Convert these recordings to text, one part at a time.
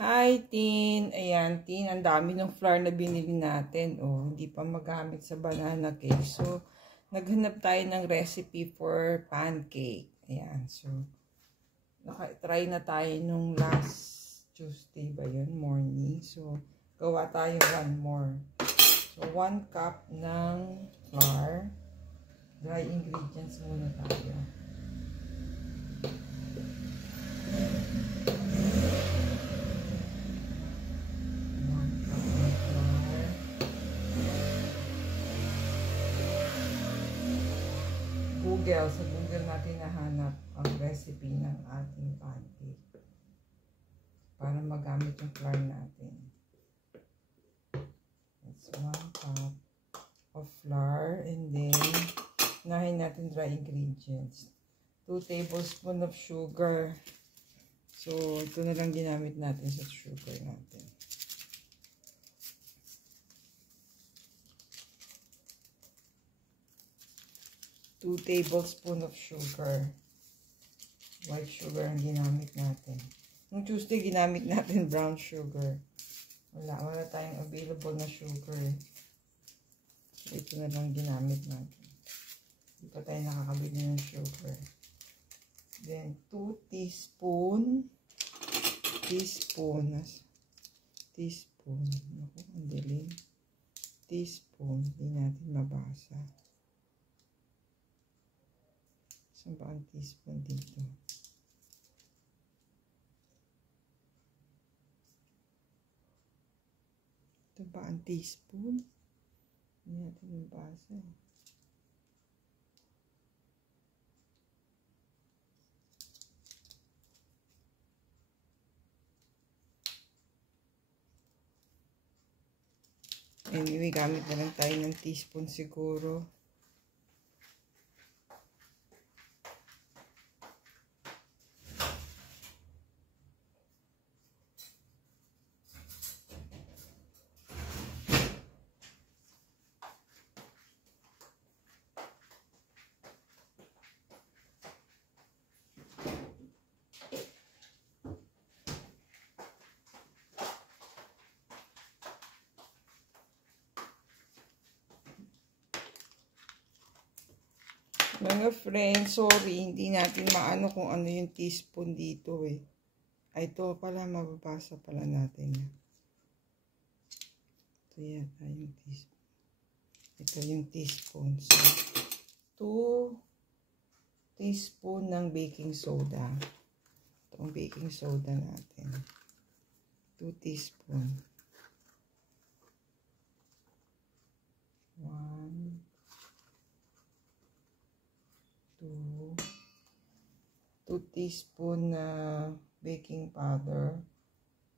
Hi, Tin. Ayan, Tin. Ang dami ng flour na binili natin. Oh, hindi pa magamit sa banana cake. So, naghanap tayo ng recipe for pancake. Ayan. So, try na tayo nung last Tuesday ba yun? Morning. So, gawa tayo one more. So, 1 cup ng flour. Dry ingredients muna tayo. Sa Google natin nahanap ang recipe ng ating pancake para magamit yung flour natin. That's 1 cup of flour, and then unahin natin dry ingredients. 2 tablespoons of sugar. So, ito na lang ginamit natin sa sugar natin. 2 tablespoons of sugar. White sugar ang ginamit natin. Nung Tuesday, ginamit natin brown sugar. Wala tayong available na sugar. So, ito na lang ginamit natin. Hindi pa tayo nakakabili ng sugar. Then, 2 teaspoon. Naku, ang dilim. Teaspoon. Hindi natin mabasa. Saan ba ang teaspoon dito? Ito ba ang teaspoon? Hindi natin mabasa. Anyway, gamit na lang tayo ng teaspoon siguro. Mga friends, sorry, hindi natin maano kung ano yung teaspoon dito eh. Ay, ito pala, mababasa pala natin. Ito yata yung teaspoon. Ito yung teaspoon. So, 2 teaspoon ng baking soda. Ito ang baking soda natin. 2 teaspoon. 1, 2 teaspoon na baking powder,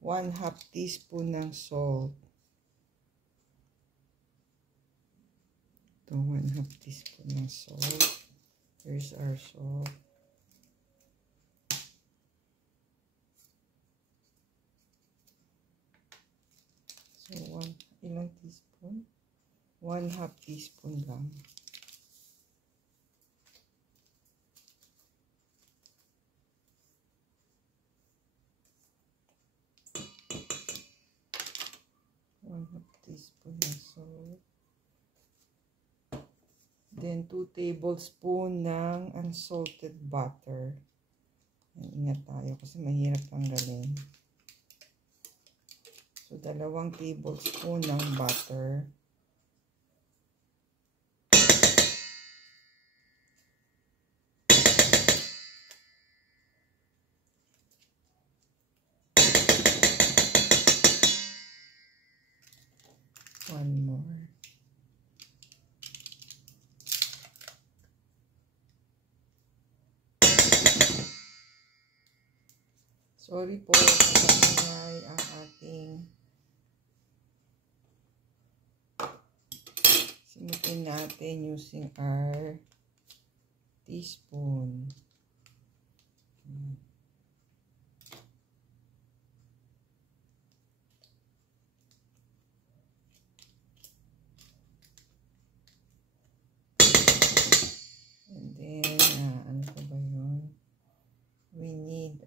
1/2 teaspoon ng salt. Ito, 1/2 teaspoon ng salt. Here's our salt. So, ilang teaspoon? 1/2 teaspoon lang. Teaspoon ng salt. Then 2 tablespoon ng unsalted butter. Ingat tayo kasi mahirap tanggalin. So 2 tablespoon ng butter. One more. Sorry po, kapag ang ating simutin natin using our teaspoon. And then, ano pa ba yun? We need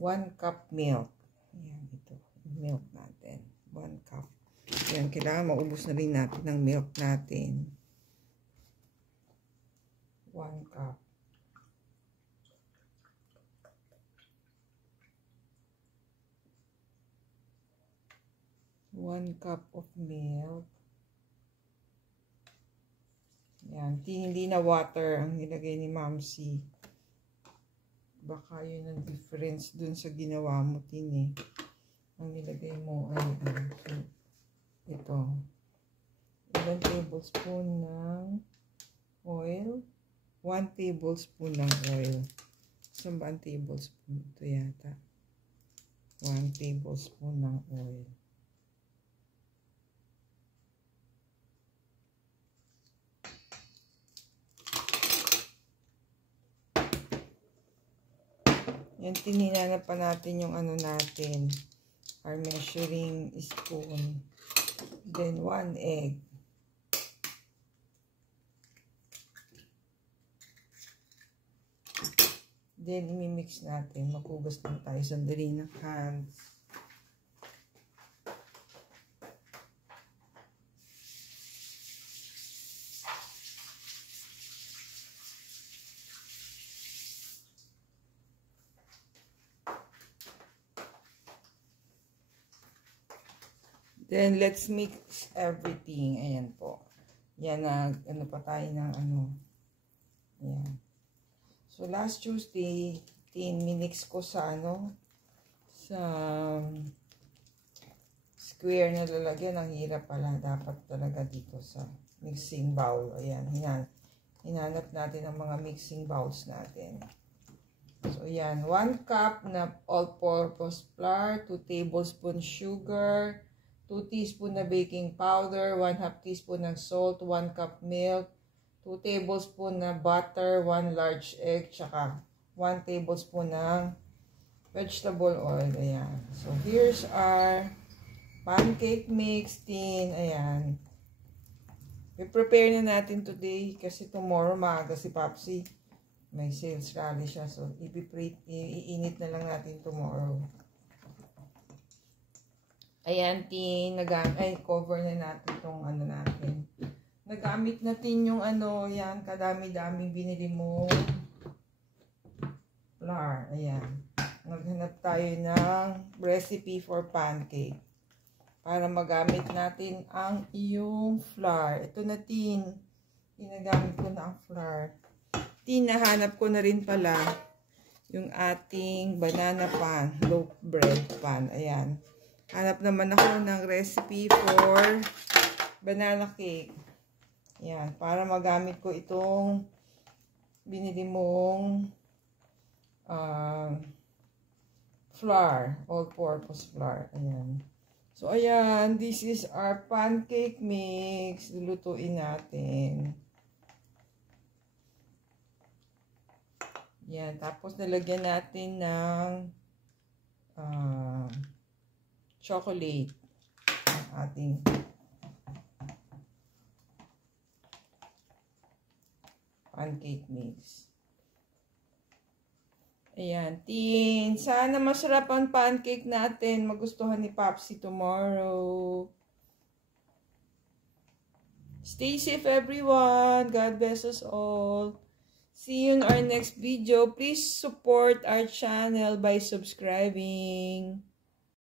1 cup milk. Ayan, ito. Milk natin. 1 cup. Ayan, kailangan maubos na rin natin ng milk natin. 1 cup. One cup of milk. Yan. Hindi na water ang nilagay ni Mamsi. Baka yun ang difference dun sa ginawa mo, Tin, eh. Ang nilagay mo ay ito. Ilang tablespoon ng oil? 1 tablespoon ng oil. Saan ba ang tablespoon? Ito yata. 1 tablespoon ng oil. Yan, tininanap pa natin yung ano natin. Our measuring spoon. Then, 1 egg. Then, imimix natin. Maghugas lang tayo sandali ng hands. Then, let's mix everything. Ayan po. Yan na, ano pa tayo ng ano. Ayan. So, last Tuesday, minix ko sa ano, sa square na lalagyan. Ang hirap pala. Dapat talaga dito sa mixing bowl. Ayan. Hinanap natin ang mga mixing bowls natin. So, ayan. 1 cup na all-purpose flour, 2 tablespoons sugar, 2 teaspoon na baking powder, 1/2 teaspoon ng salt, 1 cup milk, 2 tablespoon na butter, 1 large egg, tsaka 1 tablespoon ng vegetable oil. Ayan. So, here's our pancake mix, Tin. Ayan. I-prepare na natin today kasi tomorrow maaga si Papsi. May sales rally siya. So, iinit na lang natin tomorrow. Ayan, Tin, cover na natin itong ano natin. Nagamit natin yung ano, yan, kadami-daming binili mo flour. Ayan. Naghanap tayo ng recipe for pancake. Para magamit natin ang iyong flour. Ito na, Tin. Ginagamit ko na ang flour. Tin, nahanap ko na rin pala yung ating banana pan, loaf bread pan. Ayan. Hanap naman ako ng recipe for banana cake. Yan, para magamit ko itong binili mong flour, all-purpose flour. Ayan. So, ayan, this is our pancake mix. Lulutuin natin. Yan, tapos nalagyan natin ng chocolate ang ating pancake mix. Ayan, Tin. Sana masarap ang pancake natin. Magustuhan ni Papsi tomorrow. Stay safe, everyone. God bless us all. See you in our next video. Please support our channel by subscribing.